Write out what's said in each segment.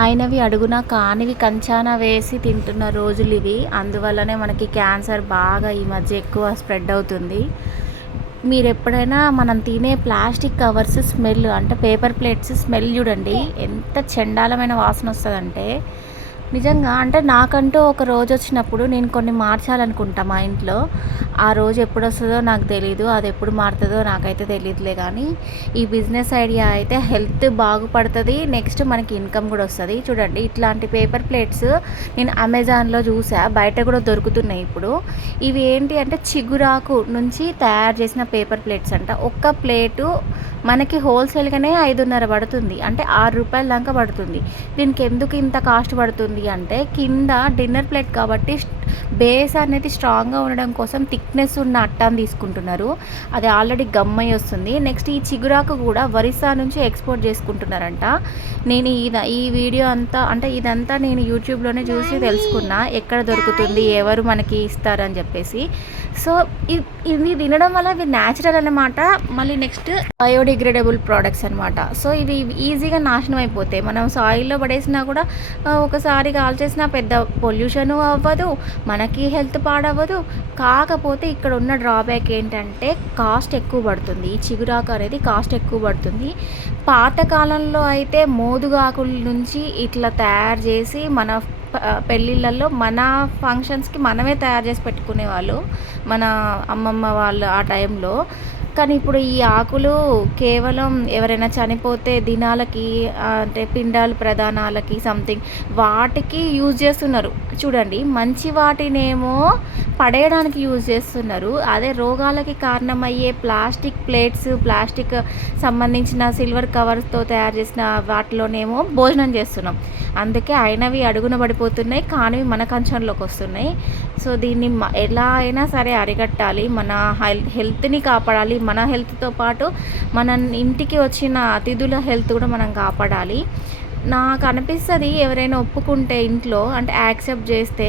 అయినవి అడుగున కానివి కంచాన వేసి తింటున్న రోజులు ఇవి. అందువల్లనే మనకి క్యాన్సర్ బాగా ఈ మధ్య ఎక్కువ స్ప్రెడ్ అవుతుంది. మీరు ఎప్పుడైనా మనం తినే ప్లాస్టిక్ కవర్స్ స్మెల్, అంటే పేపర్ ప్లేట్స్ స్మెల్ చూడండి, ఎంత చండాలమైన వాసన వస్తుందంటే నిజంగా. అంటే నాకంటూ ఒక రోజు వచ్చినప్పుడు నేను కొన్ని మార్చాలనుకుంటా మా ఇంట్లో. ఆ రోజు ఎప్పుడు వస్తుందో నాకు తెలీదు, అది ఎప్పుడు మారుతుందో నాకైతే తెలియదులే. కానీ ఈ బిజినెస్ ఐడియా అయితే హెల్త్ బాగుపడుతుంది, నెక్స్ట్ మనకి ఇన్కమ్ కూడా వస్తుంది. చూడండి, ఇట్లాంటి పేపర్ ప్లేట్స్ నేను అమెజాన్లో చూసా, బయట కూడా దొరుకుతున్నాయి ఇప్పుడు. ఇవి ఏంటి అంటే చిగురాకు నుంచి తయారు చేసిన పేపర్ ప్లేట్స్ అంట. ఒక్క ప్లేటు మనకి హోల్సేల్గానే 5.5 పడుతుంది, అంటే 6 రూపాయల దాకా పడుతుంది. దీనికి ఎందుకు ఇంత కాస్ట్ పడుతుంది అంటే, కింద డిన్నర్ ప్లేట్ కాబట్టి బేస్ అనేది స్ట్రాంగ్గా ఉండడం కోసం థిక్నెస్ ఉన్న అట్టాన్ని తీసుకుంటున్నారు. అది ఆల్రెడీ గమ్మై వస్తుంది. నెక్స్ట్ ఈ చిగురాకు కూడా ఒరిస్సా నుంచి ఎక్స్పోర్ట్ చేసుకుంటున్నారంట. నేను ఈ వీడియో అంతా, అంటే ఇదంతా నేను యూట్యూబ్లోనే చూసి తెలుసుకున్నా ఎక్కడ దొరుకుతుంది, ఎవరు మనకి ఇస్తారని చెప్పేసి. సో ఇవి తినడం వల్ల ఇవి న్యాచురల్ అన్నమాట. మళ్ళీ నెక్స్ట్ బయోడిగ్రేడబుల్ ప్రోడక్ట్స్ అనమాట. సో ఇవి ఈజీగా నాశనం అయిపోతాయి. మనం సాయిల్లో పడేసినా కూడా ఒకసారి కాల్చేసినా పెద్ద పొల్యూషన్ అవ్వదు, మనకి హెల్త్ పాడవ్వదు. కాకపోతే ఇక్కడ ఉన్న డ్రాబ్యాక్ ఏంటంటే కాస్ట్ ఎక్కువ పడుతుంది. ఈ చిగురాకు అనేది కాస్ట్ ఎక్కువ పడుతుంది. పాతకాలంలో అయితే మోదుగాకుల నుంచి ఇట్లా తయారు చేసి మన పెళ్ళిళ్ళల్లో మన ఫంక్షన్స్కి మనమే తయారు చేసి పెట్టుకునేవాళ్ళు మన అమ్మమ్మ వాళ్ళు ఆ టైంలో. కానీ ఇప్పుడు ఈ ఆకులు కేవలం ఎవరైనా చనిపోతే దినాలకి, అంటే పిండాలు ప్రదానాలకి సంథింగ్ వాటికి యూజ్ చేస్తున్నారు. చూడండి, మంచి వాటినేమో పడేయడానికి యూజ్ చేస్తున్నారు. అదే రోగాలకి కారణమయ్యే ప్లాస్టిక్ ప్లేట్స్, ప్లాస్టిక్ సంబంధించిన సిల్వర్ కవర్స్తో తయారు చేసిన వాటిలోనేమో భోజనం చేస్తున్నాం. అందుకే అయినవి అడుగున పడిపోతున్నాయి, కానివి మన కంచంలోకి వస్తున్నాయి. సో దీన్ని ఎలా అయినా సరే అరికట్టాలి, మన హెల్త్ని కాపాడాలి. మన హెల్త్తో పాటు మన ఇంటికి వచ్చిన అతిథుల హెల్త్ కూడా మనం కాపాడాలి. నాకు అనిపిస్తుంది ఎవరైనా ఒప్పుకుంటే ఇంట్లో, అంటే యాక్సెప్ట్ చేస్తే,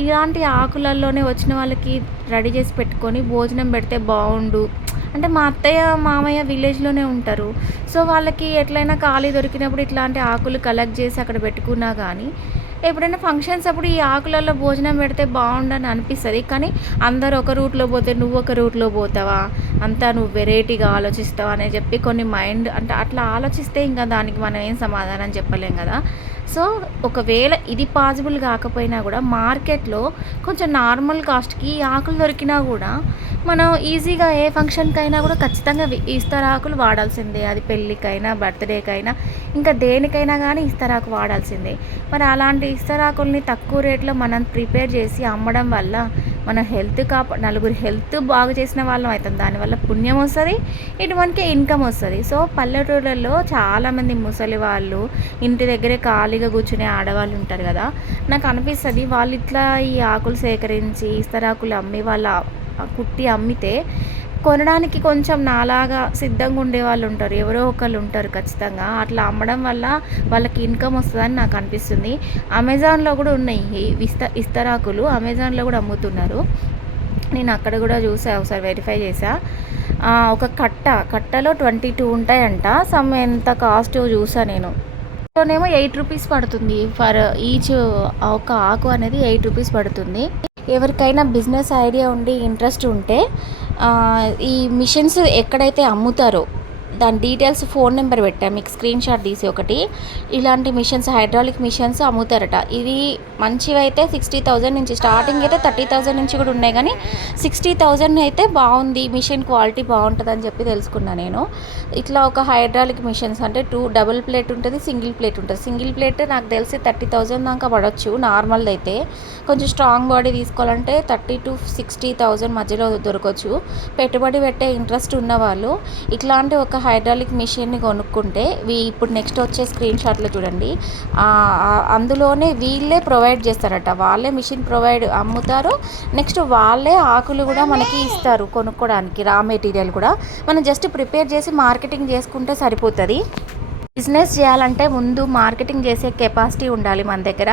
ఇలాంటి ఆకులలోనే వచ్చిన వాళ్ళకి రెడీ చేసి పెట్టుకొని భోజనం పెడితే బాగుండు. అంటే మా అత్తయ్య మామయ్య విలేజ్లోనే ఉంటారు. సో వాళ్ళకి ఎట్లయినా ఖాళీ దొరికినప్పుడు ఇట్లాంటి ఆకులు కలెక్ట్ చేసి అక్కడ పెట్టుకున్నా కానీ ఎప్పుడైనా ఫంక్షన్స్ అప్పుడు ఈ ఆకులలో భోజనం పెడితే బాగుండని అనిపిస్తుంది. కానీ అందరు ఒక రూట్లో పోతే నువ్వు ఒక రూట్లో పోతావా, అంతా నువ్వు వెరైటీగా ఆలోచిస్తావా అని చెప్పి కొన్ని మైండ్, అంటే అట్లా ఆలోచిస్తే ఇంకా దానికి మనం ఏం సమాధానం చెప్పలేం కదా. సో ఒకవేళ ఇది పాసిబుల్ కాకపోయినా కూడా మార్కెట్లో కొంచెం నార్మల్ కాస్ట్కి ఆకులు దొరికినా కూడా మనం ఈజీగా ఏ ఫంక్షన్కైనా కూడా ఖచ్చితంగా ఇస్తరాకులు వాడాల్సిందే. అది పెళ్ళికైనా, బర్త్డేకైనా, ఇంకా దేనికైనా కానీ ఇస్తరాకు వాడాల్సిందే. మరి అలాంటి ఇస్తరాకుల్ని తక్కువ రేట్లో మనం ప్రిపేర్ చేసి అమ్మడం వల్ల మన హెల్త్ నలుగురు హెల్త్ బాగు చేసిన వాళ్ళం అవుతాం. దానివల్ల పుణ్యం వస్తుంది, ఇటువంటి ఇన్కమ్ వస్తుంది. సో పల్లెటూళ్ళల్లో చాలామంది ముసలి వాళ్ళు, ఇంటి దగ్గరే ఖాళీగా కూర్చునే ఆడవాళ్ళు ఉంటారు కదా. నాకు అనిపిస్తుంది వాళ్ళు ఇట్లా ఈ ఆకులు సేకరించి ఇస్తరాకులు అమ్మి వాళ్ళ కుట్టి అమ్మితే కొనడానికి కొంచెం నాలాగా సిద్ధంగా ఉండే వాళ్ళు ఉంటారు, ఎవరో ఒకళ్ళు ఉంటారు ఖచ్చితంగా. అట్లా అమ్మడం వల్ల వాళ్ళకి ఇన్కమ్ వస్తుందని నాకు అనిపిస్తుంది. అమెజాన్లో కూడా ఉన్నాయి ఇస్తరాకులు, అమెజాన్లో కూడా అమ్ముతున్నారు. నేను అక్కడ కూడా చూసా, ఒకసారి వెరిఫై చేసా. ఒక కట్టలో 22 ఉంటాయంట. ఎంత కాస్ట్ చూసా నేను. నేమో 8 రూపీస్ పడుతుంది ఫర్ ఈచ్. ఒక ఆకు అనేది 8 రూపీస్ పడుతుంది. ఎవరికైనా బిజినెస్ ఐడియా ఉండి ఇంట్రెస్ట్ ఉంటే ఈ మిషన్స్ ఎక్కడైతే అమ్ముతారో దాని డీటెయిల్స్, ఫోన్ నెంబర్ పెట్టాను మీకు స్క్రీన్ షాట్ తీసి ఒకటి. ఇలాంటి మిషన్స్, హైడ్రాలిక్ మిషన్స్ అమ్ముతారట. ఇవి మంచివి అయితే 60,000 నుంచి స్టార్టింగ్, అయితే 30,000 నుంచి కూడా ఉన్నాయి. కానీ 60,000 అయితే బాగుంది, మిషన్ క్వాలిటీ బాగుంటుంది అని చెప్పి తెలుసుకున్నా నేను. ఇట్లా ఒక హైడ్రాలిక్ మిషన్స్ అంటే 2 డబుల్ ప్లేట్ ఉంటుంది, సింగిల్ ప్లేట్ ఉంటుంది. సింగిల్ ప్లేట్ నాకు తెలిసి 30,000 దాకా పడవచ్చు నార్మల్ది అయితే. కొంచెం స్ట్రాంగ్ బాడీ తీసుకోవాలంటే 30,000 to 60,000 మధ్యలో దొరకవచ్చు. పెట్టుబడి పెట్టే ఇంట్రెస్ట్ ఉన్నవాళ్ళు ఇట్లాంటి ఒక హైడ్రాలిక్ మిషన్ని కొనుక్కుంటే, ఇప్పుడు నెక్స్ట్ వచ్చే స్క్రీన్ షాట్లో చూడండి, అందులోనే వీళ్ళే ప్రొవైడ్ చేస్తారట. వాళ్ళే మిషన్ అమ్ముతారు. నెక్స్ట్ వాళ్ళే ఆకులు కూడా మనకి ఇస్తారు కొనుక్కోవడానికి, రా మెటీరియల్ కూడా. మనం జస్ట్ ప్రిపేర్ చేసి మార్కెటింగ్ చేసుకుంటే సరిపోతుంది. బిజినెస్ చేయాలంటే ముందు మార్కెటింగ్ చేసే కెపాసిటీ ఉండాలి మన దగ్గర.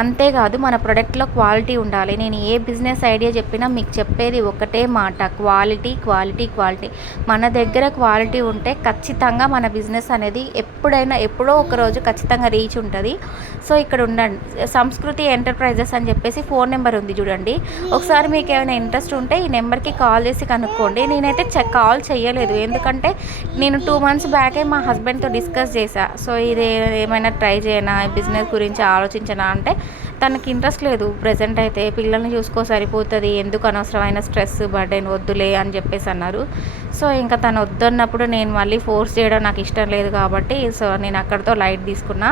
అంతేకాదు మన ప్రొడక్ట్‌లో క్వాలిటీ ఉండాలి. నేను ఏ బిజినెస్ ఐడియా చెప్పినా మీకు చెప్పేది ఒకటే మాట, క్వాలిటీ, క్వాలిటీ, క్వాలిటీ. మన దగ్గర క్వాలిటీ ఉంటే ఖచ్చితంగా మన బిజినెస్ అనేది ఎప్పుడైనా ఎప్పుడో ఒకరోజు ఖచ్చితంగా రీచ్ ఉంటది. సో ఇక్కడ ఉండండి. సంస్కృతి ఎంటర్‌ప్రైజెస్ అని చెప్పేసి ఫోన్ నెంబర్ ఉంది చూడండి. ఒకసారి మీకు ఏమైనా ఇంట్రెస్ట్ ఉంటే ఈ నెంబర్‌కి కాల్ చేసి కనుక్కోండి. నేనైతే కాల్ చేయలేదు. ఎందుకంటే నేను 2 మంత్స్ బ్యాకే మా హస్బెండ్‌తో డిస్కస్ చేశా. సో ఇది ఏమైనా ట్రై చేయనా, బిజినెస్ గురించి ఆలోచించనా అంటే తనకి ఇంట్రెస్ట్ లేదు. ప్రెజెంట్ అయితే పిల్లల్ని చూసుకో సరిపోతుంది, ఎందుకు అనవసరమైన స్ట్రెస్ బర్డెన్ వద్దులే అని చెప్పేసి అన్నారు. సో ఇంకా తను వద్దన్నప్పుడు నేను మళ్ళీ ఫోర్స్ చేయడం నాకు ఇష్టం లేదు కాబట్టి సో నేను అక్కడితో లైట్ తీసుకున్నా.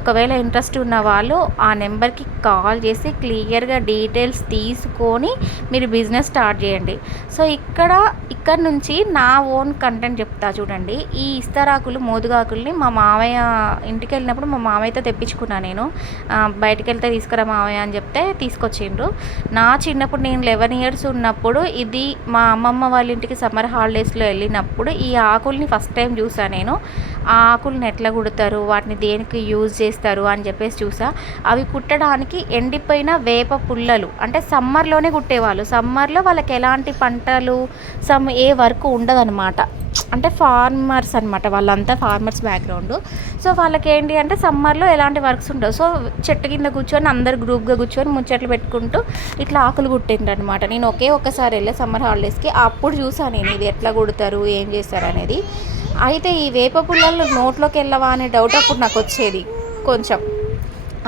ఒకవేళ ఇంట్రెస్ట్ ఉన్న వాళ్ళు ఆ నెంబర్కి కాల్ చేసి క్లియర్గా డీటెయిల్స్ తీసుకొని మీరు బిజినెస్ స్టార్ట్ చేయండి. సో ఇక్కడ నుంచి నా ఓన్ కంటెంట్ చెప్తా చూడండి. ఈ ఇస్తరాకులు మోదుగాకుల్ని మా మామయ్య ఇంటికి వెళ్ళినప్పుడు మా మామయ్యతో తెప్పించుకున్నా నేను. బయటికి వెళ్తే తీసుకురా మామయ్య అని చెప్తే తీసుకొచ్చిండ్రు. నా చిన్నప్పుడు నేను 11 ఇయర్స్ ఉన్నప్పుడు ఇది మా అమ్మమ్మ వాళ్ళ ఇంటికి సమ్మర్ హాలిడేస్లో వెళ్ళినప్పుడు ఈ ఆకుల్ని ఫస్ట్ టైం చూసాను నేను. ఆ ఆకుల్ని ఎట్లా కుడతారు, వాటిని దేనికి యూజ్ చేస్తారు అని చెప్పేసి చూసా. అవి కుట్టడానికి ఎండిపోయిన వేప పుల్లలు, అంటే సమ్మర్లోనే కుట్టేవాళ్ళు. సమ్మర్లో వాళ్ళకి ఎలాంటి పంటలు ఏ వర్క్ ఉండదన్నమాట. అంటే ఫార్మర్స్ అనమాట, వాళ్ళంతా ఫార్మర్స్ బ్యాక్గ్రౌండ్. సో వాళ్ళకి ఏంటి అంటే సమ్మర్లో ఎలాంటి వర్క్స్ ఉండవు. సో చెట్టు కింద కూర్చొని అందరు గ్రూప్గా కూర్చొని ముచ్చట్లు పెట్టుకుంటూ ఇట్లా ఆకులు కుట్టిండ్రు అనమాట. నేను ఒక్కసారి వెళ్ళే సమ్మర్ హాలిడేస్కి అప్పుడు చూసాను నేను ఇది ఎట్లా కుడతారు, ఏం చేస్తారు అనేది. అయితే ఈ వేప పుల్లలు నోట్లోకి వెళ్ళవా అనే డౌట్ అప్పుడు నాకు వచ్చేది కొంచెం.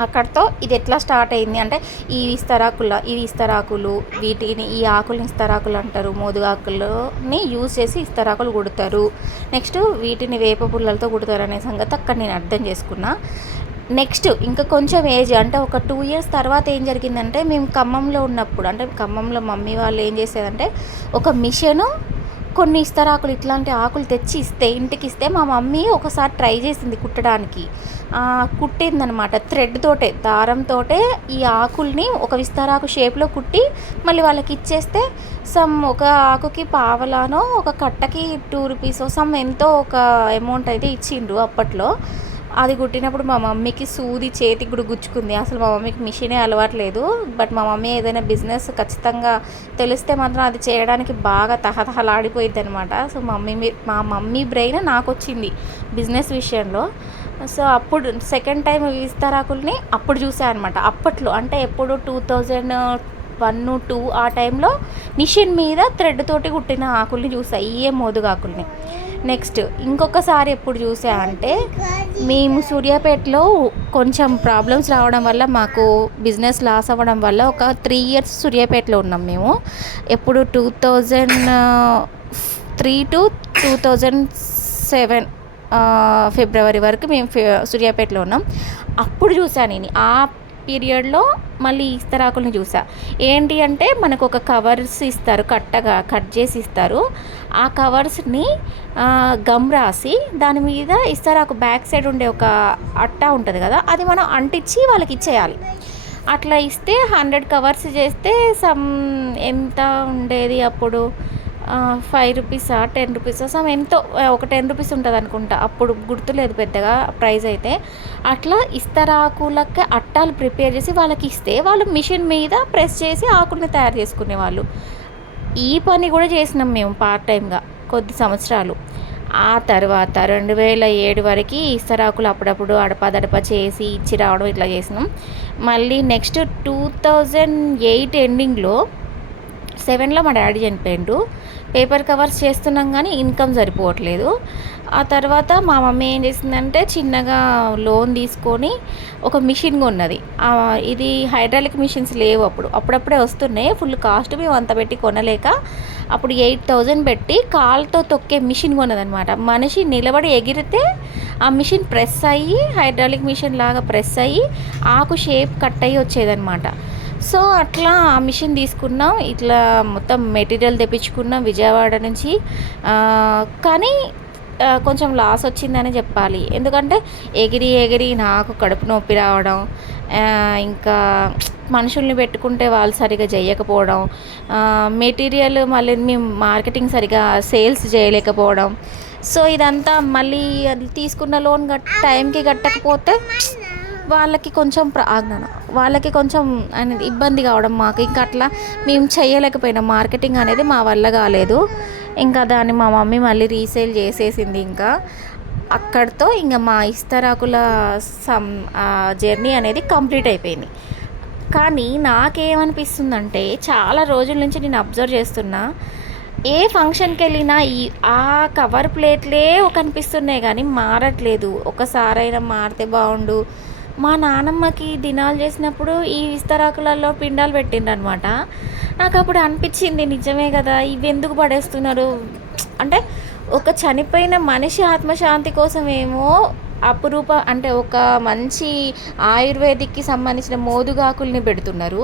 అక్కడితో ఇది ఎట్లా స్టార్ట్ అయింది అంటే ఇవి ఇస్తరాకులు, వీటిని ఈ ఆకుల్ని ఇస్తరాకులు అంటారు. మోదుగాకులని యూజ్ చేసి ఇస్తరాకులు కుడతారు. నెక్స్ట్ వీటిని వేప పుల్లలతో కుడతారు అనే సంగతి అక్కడ నేను అర్థం చేసుకున్నా. నెక్స్ట్ ఇంకా కొంచెం ఏజ్ అంటే ఒక 2 ఇయర్స్ తర్వాత ఏం జరిగిందంటే మేము ఖమ్మంలో ఉన్నప్పుడు, అంటే ఖమ్మంలో మమ్మీ వాళ్ళు ఏం చేసేదంటే ఒక మిషను కొన్ని ఇస్తరాకులు ఇట్లాంటి ఆకులు తెచ్చి ఇంటికి ఇస్తే మా మమ్మీ ఒకసారి ట్రై చేసింది కుట్టడానికి. కుట్టిందనమాట థ్రెడ్ తోటే, దారంతోటే ఈ ఆకుల్ని ఒక విస్తరాకు షేప్లో కుట్టి మళ్ళీ వాళ్ళకి ఇచ్చేస్తే ఒక ఆకుకి పావలానో ఒక కట్టకి 2 రూపీస్ ఎంతో ఒక అమౌంట్ అయితే ఇచ్చిండ్రు అప్పట్లో. అది కుట్టినప్పుడు మా మమ్మీకి సూది చేతికి కూడా గుచ్చుకుంది. అసలు మా మమ్మీకి మిషనే అలవాట్లేదు. బట్ మా మమ్మీ ఏదైనా బిజినెస్ ఖచ్చితంగా తెలిస్తే మాత్రం అది చేయడానికి బాగా తహతహలాడిపోయిద్ది అనమాట. సో మా మమ్మీ బ్రెయిన్ నాకు వచ్చింది బిజినెస్ విషయంలో. సో అప్పుడు సెకండ్ టైం విస్తరాకుల్ని అప్పుడు చూసాను అనమాట. అప్పట్లో అంటే ఎప్పుడు 2001-2 ఆ టైంలో మిషన్ మీద థ్రెడ్ తోటి కుట్టిన ఆకుల్ని చూసా, ఇయే మోదుగాకుల్ని. నెక్స్ట్ ఇంకొకసారి ఎప్పుడు చూసా అంటే మేము సూర్యాపేటలో కొంచెం ప్రాబ్లమ్స్ రావడం వల్ల మాకు బిజినెస్ లాస్ అవ్వడం వల్ల ఒక 3 ఇయర్స్ సూర్యాపేటలో ఉన్నాం మేము. ఎప్పుడు 2003 to 2007 ఫిబ్రవరి వరకు మేము సూర్యాపేటలో ఉన్నాం. అప్పుడు చూసాను నేను ఆ పీరియడ్లో మళ్ళీ ఇస్తరాకుల్ని చూసా. ఏంటి అంటే మనకు ఒక కవర్స్ ఇస్తారు, కట్టగా కట్ చేసి ఇస్తారు. ఆ కవర్స్ని గమ్ రాసి దాని మీద ఇస్తరాకు బ్యాక్ సైడ్ ఉండే ఒక అట్ట ఉంటుంది కదా, అది మనం అంటించి వాళ్ళకి ఇచ్చేయాలి. అట్లా ఇస్తే 100 కవర్స్ చేస్తే ఎంత ఉండేది అప్పుడు, 5 రూపీసా 10 రూపీసా ఎంతో, ఒక 10 రూపీస్ ఉంటుంది అనుకుంటా, అప్పుడు గుర్తులేదు పెద్దగా ప్రైస్ అయితే. అట్లా ఇస్తరాకులకి అట్టాలు ప్రిపేర్ చేసి వాళ్ళకి ఇస్తే వాళ్ళు మిషన్ మీద ప్రెస్ చేసి ఆకుల్ని తయారు చేసుకునేవాళ్ళు. ఈ పని కూడా చేసినాం మేము పార్ట్ టైంగా కొద్ది సంవత్సరాలు. ఆ తర్వాత 2007 వరకు ఇస్తరాకులు అప్పుడప్పుడు అడపదడప చేసి ఇచ్చి రావడం ఇట్లా చేసినాం. మళ్ళీ నెక్స్ట్ 2008 ఎండింగ్లో 7లో మా డాడీ చనిపోయిండు. పేపర్ కవర్స్ చేస్తున్నాం కానీ ఇన్కమ్ సరిపోవట్లేదు. ఆ తర్వాత మా మమ్మీ ఏం చేసిందంటే చిన్నగా లోన్ తీసుకొని ఒక మిషన్ కొన్నది. ఇది హైడ్రాలిక్ మిషన్స్ లేవు అప్పుడప్పుడే వస్తున్నాయి. ఫుల్ కాస్ట్ మేము అంత పెట్టి కొనలేక అప్పుడు 8,000 పెట్టి కాలుతో తొక్కే మిషన్ కొన్నదనమాట. మనిషి నిలబడి ఎగిరితే ఆ మిషన్ ప్రెస్ అయ్యి హైడ్రాలిక్ మిషన్ లాగా ప్రెస్ అయ్యి ఆకు షేప్ కట్ అయ్యి వచ్చేదనమాట. సో అట్లా ఆ మిషన్ తీసుకున్నాం. ఇట్లా మొత్తం మెటీరియల్ తెప్పించుకున్నాం విజయవాడ నుంచి. కానీ కొంచెం లాస్ వచ్చిందని చెప్పాలి. ఎందుకంటే ఎగిరి నాకు కడుపు నొప్పి రావడం, ఇంకా మనుషుల్ని పెట్టుకుంటే వాళ్ళు సరిగా చేయకపోవడం, మెటీరియల్ మళ్ళీ మేము మార్కెటింగ్ సరిగా సేల్స్ చేయలేకపోవడం, సో ఇదంతా మళ్ళీ అది తీసుకున్న లోన్ టైంకి కట్టకపోతే వాళ్ళకి కొంచెం ఆజ్ఞాన వాళ్ళకి కొంచెం అనేది ఇబ్బంది కావడం, మాకు ఇంకా అట్లా మేము చేయలేకపోయినాం. మార్కెటింగ్ అనేది మా వల్ల కాలేదు. ఇంకా దాన్ని మా మమ్మీ మళ్ళీ రీసేల్ చేసేసింది. ఇంకా అక్కడితో ఇంకా మా ఇస్తరాకుల జర్నీ అనేది కంప్లీట్ అయిపోయింది. కానీ నాకేమనిపిస్తుందంటే, చాలా రోజుల నుంచి నేను అబ్జర్వ్ చేస్తున్నా, ఏ ఫంక్షన్కి వెళ్ళినా ఆ కవర్ ప్లేట్లే కనిపిస్తున్నాయి కానీ మారట్లేదు. ఒకసారైనా మారితే బాగుండు. మా నానమ్మకి దినాలు చేసినప్పుడు ఈ విస్తరాకులలో పిండాలు పెట్టిండ్రనమాట. నాకు అప్పుడు అనిపించింది, నిజమే కదా, ఇవి ఎందుకు పడేస్తున్నారు అంటే ఒక చనిపోయిన మనిషి ఆత్మశాంతి కోసమేమో అపురూప అంటే ఒక మంచి ఆయుర్వేదిక్కి సంబంధించిన మోదుగాకుల్ని పెడుతున్నారు.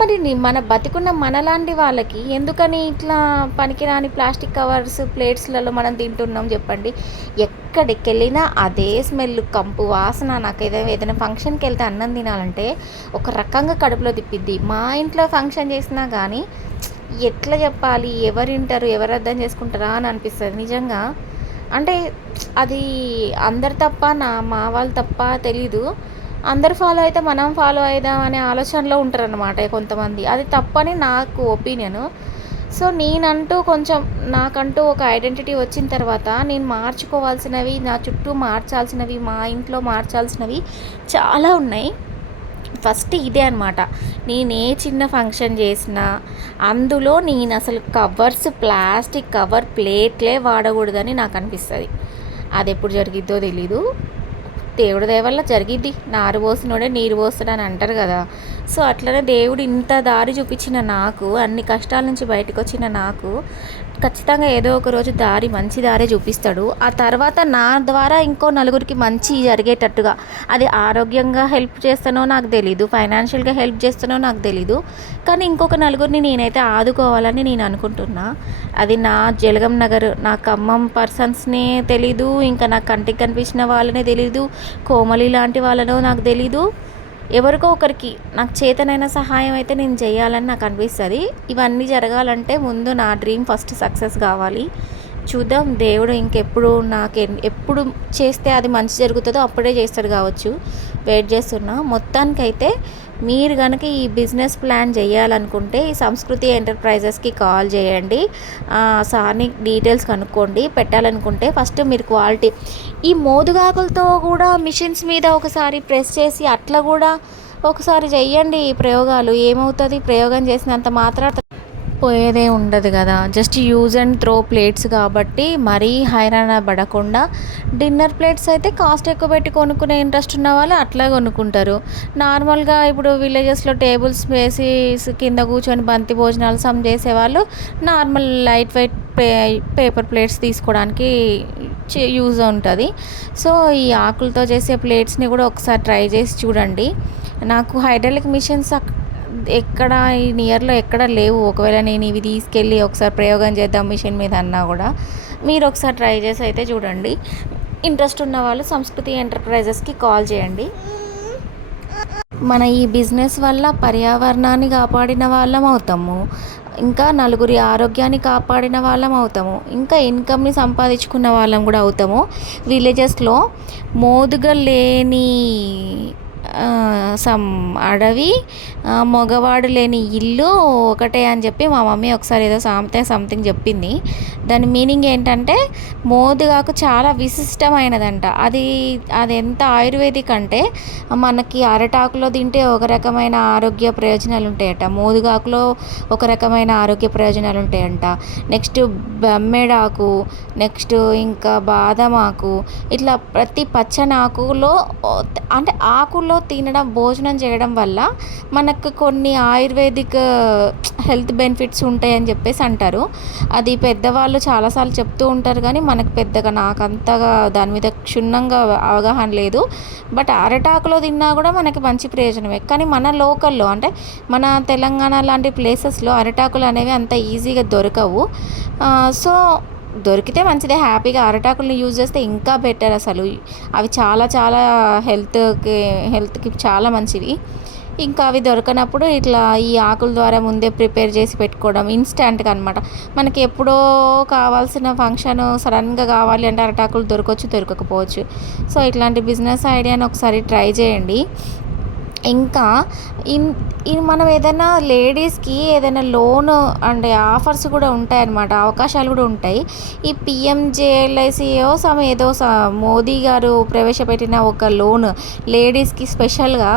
మరి మన బతికున్న మనలాంటి వాళ్ళకి ఎందుకని ఇట్లా పనికిరాని ప్లాస్టిక్ కవర్స్ ప్లేట్స్లలో మనం తింటున్నాం చెప్పండి. ఎక్కడికి వెళ్ళినా అదే స్మెల్, కంపు వాసన. నాకు ఏదైనా ఫంక్షన్కి వెళ్తే అన్నం తినాలంటే ఒక రకంగా కడుపులో తిప్పిద్ది. మా ఇంట్లో ఫంక్షన్ చేసినా కానీ ఎట్లా చెప్పాలి, ఎవరు వింటారు, ఎవరు అర్థం చేసుకుంటారా అని అనిపిస్తుంది నిజంగా. అంటే అది అందరు తప్ప మా వాళ్ళు తప్ప తెలీదు. అందరు ఫాలో అయితే మనం ఫాలో అవుదాం అనే ఆలోచనలో ఉంటారనమాట కొంతమంది. అది తప్పని నాకు ఒపీనియను. సో నేనంటూ కొంచెం నాకంటూ ఒక ఐడెంటిటీ వచ్చిన తర్వాత నేను మార్చుకోవాల్సినవి, నా చుట్టూ మార్చాల్సినవి, మా ఇంట్లో మార్చాల్సినవి చాలా ఉన్నాయి. ఫస్ట్ ఇదే అనమాట. నేను ఏ చిన్న ఫంక్షన్ చేసినా అందులో నేను అసలు కవర్స్, ప్లాస్టిక్ కవర్ ప్లేట్లే వాడకూడదని నాకు అనిపిస్తుంది. అది ఎప్పుడు జరిగిద్దో తెలీదు. దేవుడి దయ వల్ల జరిగిద్ది. నారు పోసినోడే నీరు పోస్తాడని అంటారు కదా. సో అట్లనే దేవుడు ఇంత దారి చూపించిన నాకు, అన్ని కష్టాల నుంచి బయటకు వచ్చిన నాకు ఖచ్చితంగా ఏదో ఒక రోజు మంచి దారి చూపిస్తాడు. ఆ తర్వాత నా ద్వారా ఇంకో నలుగురికి మంచి జరిగేటట్టుగా, అది ఆరోగ్యంగా హెల్ప్ చేస్తానో నాకు తెలీదు, ఫైనాన్షియల్గా హెల్ప్ చేస్తానో నాకు తెలీదు, కానీ ఇంకొక నలుగురిని నేనైతే ఆదుకోవాలని నేను అనుకుంటున్నా. అది నా జలగం నగర్, నా ఖమ్మం పర్సన్స్నే తెలీదు, ఇంకా నాకు కంటికి కనిపించిన వాళ్ళనే తెలీదు, కోమలి లాంటి వాళ్ళనో నాకు తెలీదు. ఎవరికో ఒకరికి నాకు చేతనైన సహాయం అయితే నేను చేయాలని నాకు అనిపిస్తుంది. ఇవన్నీ జరగాలంటే ముందు నా డ్రీమ్ ఫస్ట్ సక్సెస్ కావాలి. చూద్దాం, దేవుడు ఇంకెప్పుడు ఎప్పుడు చేస్తే అది మంచి జరుగుతుందో అప్పుడే చేస్తాడు కావచ్చు. వెయిట్ చేస్తున్నా. మొత్తానికైతే మీరు కనుక ఈ బిజినెస్ ప్లాన్ చేయాలనుకుంటే ఈ సంస్కృతి ఎంటర్ప్రైజెస్కి కాల్ చేయండి. సార్ని డీటెయిల్స్ కనుక్కోండి. పెట్టాలనుకుంటే ఫస్ట్ మీరు క్వాలిటీ, ఈ మోదుగాకులతో కూడా మిషన్స్ మీద ఒకసారి ప్రెస్ చేసి అట్లా కూడా ఒకసారి చెయ్యండి ప్రయోగాలు. ఏమవుతుంది, ప్రయోగం చేసినంత మాత్రం పోయేదే ఉండదు కదా. Just use and throw plates కాబట్టి మరీ హైరాణ పడకుండా, డిన్నర్ ప్లేట్స్ అయితే కాస్ట్ ఎక్కువ పెట్టి కొనుక్కునే ఇంట్రెస్ట్ ఉన్న వాళ్ళు అట్లా కొనుక్కుంటారు. నార్మల్గా ఇప్పుడు విలేజెస్లో టేబుల్స్ వేసి కింద కూర్చొని బంతి భోజనాలు చేసేవాళ్ళు normal light weight paper plates తీసుకోవడానికి యూజ్ ఉంటుంది. సో ఈ ఆకులతో చేసే ప్లేట్స్ని కూడా ఒకసారి ట్రై చేసి చూడండి. నాకు హైడ్రాలిక్ మిషన్స్ ఎక్కడ ఈ నియర్లో ఎక్కడ లేవు. ఒకవేళ నేను ఇవి తీసుకెళ్ళి ఒకసారి ప్రయోగం చేద్దాం మిషన్ మీద అన్నా కూడా మీరు ఒకసారి ట్రై చేసి అయితే చూడండి. ఇంట్రెస్ట్ ఉన్న వాళ్ళు సంస్కృతి ఎంటర్ప్రైజెస్కి కాల్ చేయండి. మన ఈ బిజినెస్ వల్ల పర్యావరణాన్ని కాపాడిన వాళ్ళం అవుతాము, ఇంకా నలుగురి ఆరోగ్యాన్ని కాపాడిన వాళ్ళం అవుతాము, ఇంకా ఇన్కమ్ని సంపాదించుకున్న వాళ్ళం కూడా అవుతాము. విలేజెస్లో మోదుగా లేని అడవి, మగవాడు లేని ఇల్లు ఒకటే అని చెప్పి మా మమ్మీ ఒకసారి ఏదో సంథింగ్ చెప్పింది. దాని మీనింగ్ ఏంటంటే మోదుగాకు చాలా విశిష్టమైనదంట. అది ఎంత ఆయుర్వేదిక్ అంటే మనకి అరటాకులో తింటే ఒక రకమైన ఆరోగ్య ప్రయోజనాలు ఉంటాయట, మోదుగాకులో ఒక రకమైన ఆరోగ్య ప్రయోజనాలు ఉంటాయంట. నెక్స్ట్ బమ్మెడాకు, నెక్స్ట్ ఇంకా బాదం ఆకు, ఇట్లా ప్రతి పచ్చని ఆకులో అంటే ఆకుల్లో తినడం, భోజనం చేయడం వల్ల మనకు కొన్ని ఆయుర్వేదిక్ హెల్త్ బెనిఫిట్స్ ఉంటాయని చెప్పేసి అంటారు. అది పెద్దవాళ్ళు చాలాసార్లు చెప్తూ ఉంటారు కానీ మనకు పెద్దగా నాకంతగా దాని మీద క్షుణ్ణంగా అవగాహన లేదు. బట్ అరటాకులో తిన్నా కూడా మనకి మంచి ప్రయోజనమే. కానీ మన లోకల్లో అంటే మన తెలంగాణ లాంటి ప్లేసెస్లో అరటాకులు అనేవి అంత ఈజీగా దొరకవు. సో దొరికితే మంచిదే, హ్యాపీగా అరటాకుల్ని యూజ్ చేస్తే ఇంకా బెటర్. అసలు అవి చాలా చాలా హెల్త్కి చాలా మంచివి. ఇంకా అవి దొరకనప్పుడు ఇట్లా ఈ ఆకుల ద్వారా ముందే ప్రిపేర్ చేసి పెట్టుకోవడం ఇన్స్టెంట్గా అనమాట. మనకి ఎప్పుడో కావాల్సిన ఫంక్షన్ సడన్గా కావాలి అంటే అరటాకులు దొరకవచ్చు, దొరకకపోవచ్చు. సో ఇట్లాంటి బిజినెస్ ఐడియాని ఒకసారి ట్రై చేయండి. ఇంకా ఇన్ ఇన్ మనం ఏదైనా లేడీస్కి ఏదైనా లోన్ అంటే ఆఫర్స్ కూడా ఉంటాయన్నమాట, అవకాశాలు కూడా ఉంటాయి. ఈ పిఎంజేఎల్ఐసియో ఏదో మోదీ గారు ప్రవేశపెట్టిన ఒక లోన్ లేడీస్కి స్పెషల్గా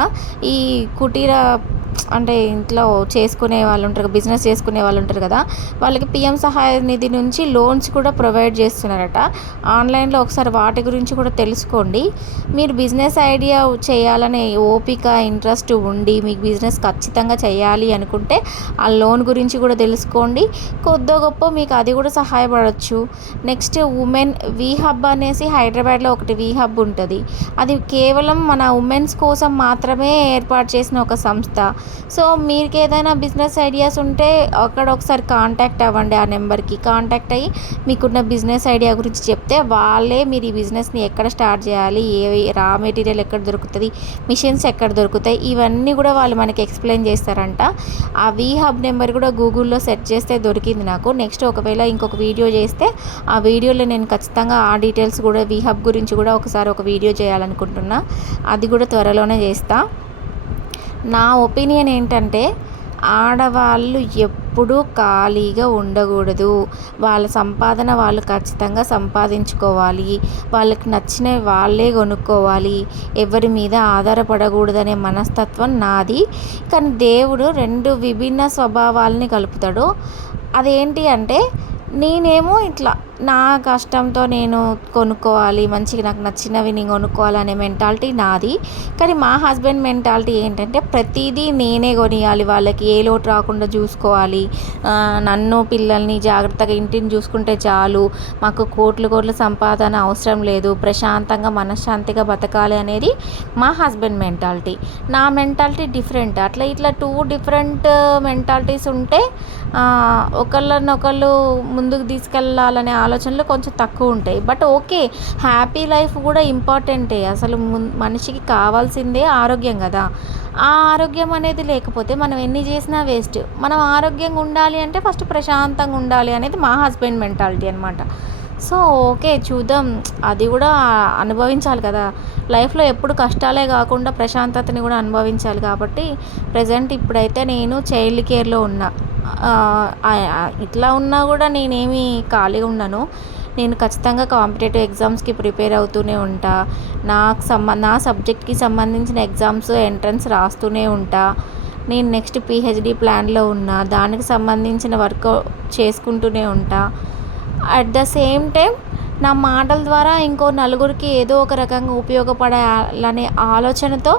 ఈ కుటీర అంటే ఇంట్లో చేసుకునే వాళ్ళు ఉంటారు, బిజినెస్ చేసుకునే వాళ్ళు ఉంటారు కదా, వాళ్ళకి పిఎం సహాయ నిధి నుంచి లోన్స్ కూడా ప్రొవైడ్ చేస్తున్నారట. ఆన్లైన్లో ఒకసారి వాటి గురించి కూడా తెలుసుకోండి. మీరు బిజినెస్ ఐడియా చేయాలనే ఓపిక ఇంట్రెస్ట్ ఉండి మీకు బిజినెస్ ఖచ్చితంగా చేయాలి అనుకుంటే ఆ లోన్ గురించి కూడా తెలుసుకోండి. కొద్దో గొప్ప మీకు అది కూడా సహాయపడవచ్చు. నెక్స్ట్ ఉమెన్ వి హబ్ అనేసి హైదరాబాద్లో ఒకటి వి హబ్ ఉంటుంది. అది కేవలం మన ఉమెన్స్ కోసం మాత్రమే ఏర్పాటు చేసిన ఒక సంస్థ. సో మీకు ఏదైనా బిజినెస్ ఐడియాస్ ఉంటే అక్కడ ఒకసారి కాంటాక్ట్ అవ్వండి. ఆ నెంబర్కి కాంటాక్ట్ అయ్యి మీకున్న బిజినెస్ ఐడియా గురించి చెప్తే వాళ్ళే మీరు ఈ బిజినెస్ని ఎక్కడ స్టార్ట్ చేయాలి, ఏ రా మెటీరియల్ ఎక్కడ దొరుకుతుంది, మిషన్స్ ఎక్కడ దొరుకుతాయి, ఇవన్నీ కూడా వాళ్ళు మనకి ఎక్స్ప్లెయిన్ చేస్తారంట. ఆ వి హబ్ నెంబర్ కూడా గూగుల్లో సెర్చ్ చేస్తే దొరికింది నాకు. నెక్స్ట్ ఒకవేళ ఇంకొక వీడియో చేస్తే ఆ వీడియోలో నేను ఖచ్చితంగా ఆ డీటెయిల్స్ కూడా వి హబ్ గురించి కూడా ఒకసారి ఒక వీడియో చేయాలనుకుంటున్నా. అది కూడా త్వరలోనే చేస్తా. నా ఒపీనియన్ ఏంటంటే ఆడవాళ్ళు ఎప్పుడూ ఖాళీగా ఉండకూడదు. వాళ్ళ సంపాదన వాళ్ళు ఖచ్చితంగా సంపాదించుకోవాలి. వాళ్ళకి నచ్చినవి వాళ్ళే కొనుక్కోవాలి. ఎవరి మీద ఆధారపడకూడదనే మనస్తత్వం నాది. కానీ దేవుడు రెండు విభిన్న స్వభావాలని కలుపుతాడు. అదేంటి అంటే నేనేమో ఇట్లా నా కష్టంతో నేను కొనుక్కోవాలి, మంచిగా నాకు నచ్చినవి నేను కొనుక్కోవాలి అనే మెంటాలిటీ నాది. కానీ మా హస్బెండ్ మెంటాలిటీ ఏంటంటే ప్రతిదీ నేనే కొనియాలి, వాళ్ళకి ఏ లోటు రాకుండా చూసుకోవాలి, నన్ను పిల్లల్ని జాగ్రత్తగా ఇంటిని చూసుకుంటే చాలు, మాకు కోట్లు కోట్ల సంపాదన అవసరం లేదు, ప్రశాంతంగా మనశ్శాంతిగా బతకాలి అనేది మా హస్బెండ్ మెంటాలిటీ. నా మెంటాలిటీ డిఫరెంట్. అట్లా ఇట్లా టూ డిఫరెంట్ మెంటాలిటీస్ ఉంటే ఒకళ్ళనొకళ్ళు ముందుకు తీసుకెళ్ళాలనే ఆలోచనలు కొంచెం తక్కువ ఉంటాయి. బట్ ఓకే, హ్యాపీ లైఫ్ కూడా ఇంపార్టెంటే. అసలు మనిషికి కావాల్సిందే ఆరోగ్యం కదా. ఆ ఆరోగ్యం అనేది లేకపోతే మనం ఎన్ని చేసినా వేస్ట్. మనం ఆరోగ్యంగా ఉండాలి అంటే ఫస్ట్ ప్రశాంతంగా ఉండాలి అనేది మా హస్బెండ్ మెంటాలిటీ అనమాట. సో ఓకే, చూద్దాం. అది కూడా అనుభవించాలి కదా. లైఫ్లో ఎప్పుడు కష్టాలే కాకుండా ప్రశాంతతని కూడా అనుభవించాలి. కాబట్టి ప్రజెంట్ ఇప్పుడైతే నేను చైల్డ్ కేర్లో ఉన్నా. ఇట్లా ఉన్నా కూడా నేనేమి ఖాళీగా ఉండను. నేను ఖచ్చితంగా కాంపిటేటివ్ ఎగ్జామ్స్కి ప్రిపేర్ అవుతూనే ఉంటా. నా సబ్జెక్ట్కి సంబంధించిన ఎగ్జామ్స్ ఎంట్రన్స్ రాస్తూనే ఉంటా. నేను నెక్స్ట్ పిహెచ్డి ప్లాన్లో ఉన్నా, దానికి సంబంధించిన వర్క్ చేసుకుంటూనే ఉంటా. అట్ ద సేమ్ టైం నా మాటల ద్వారా ఇంకో నలుగురికి ఏదో ఒక రకంగా ఉపయోగపడాలనే ఆలోచనతో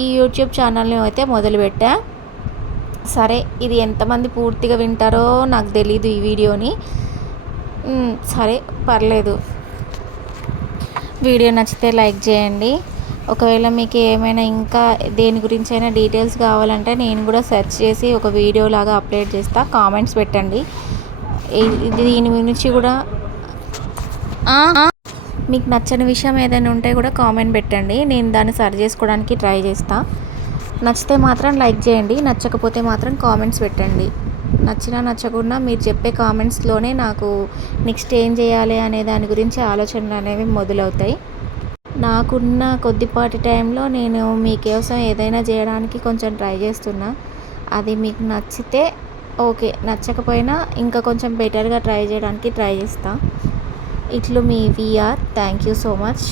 ఈ యూట్యూబ్ ఛానల్ని అయితే మొదలుపెట్టా. సరే, ఇది ఎంతమంది పూర్తిగా వింటారో నాకు తెలీదు ఈ వీడియోని. సరే, పర్లేదు. వీడియో నచ్చితే లైక్ చేయండి. ఒకవేళ మీకు ఏమైనా ఇంకా దేని గురించి అయినా డీటెయిల్స్ కావాలంటే నేను కూడా సెర్చ్ చేసి ఒక వీడియో లాగా అప్లోడ్ చేస్తా. కామెంట్స్ పెట్టండి. దీని గురించి కూడా మీకు నచ్చని విషయం ఏదైనా ఉంటే కూడా కామెంట్ పెట్టండి. నేను దాన్ని సరి చేసుకోవడానికి ట్రై చేస్తా. నచ్చితే మాత్రం లైక్ చేయండి, నచ్చకపోతే మాత్రం కామెంట్స్ పెట్టండి. నచ్చినా నచ్చకుండా మీరు చెప్పే కామెంట్స్లోనే నాకు నెక్స్ట్ ఏం చేయాలి అనే దాని గురించి ఆలోచనలు అనేవి మొదలవుతాయి. నాకున్న కొద్దిపాటి టైంలో నేను మీకోసం ఏదైనా చేయడానికి కొంచెం ట్రై చేస్తున్నా. అది మీకు నచ్చితే ఓకే, నచ్చకపోయినా ఇంకా కొంచెం బెటర్గా ట్రై చేయడానికి ట్రై చేస్తా. ఇట్లు మీ VR. Thank you so much.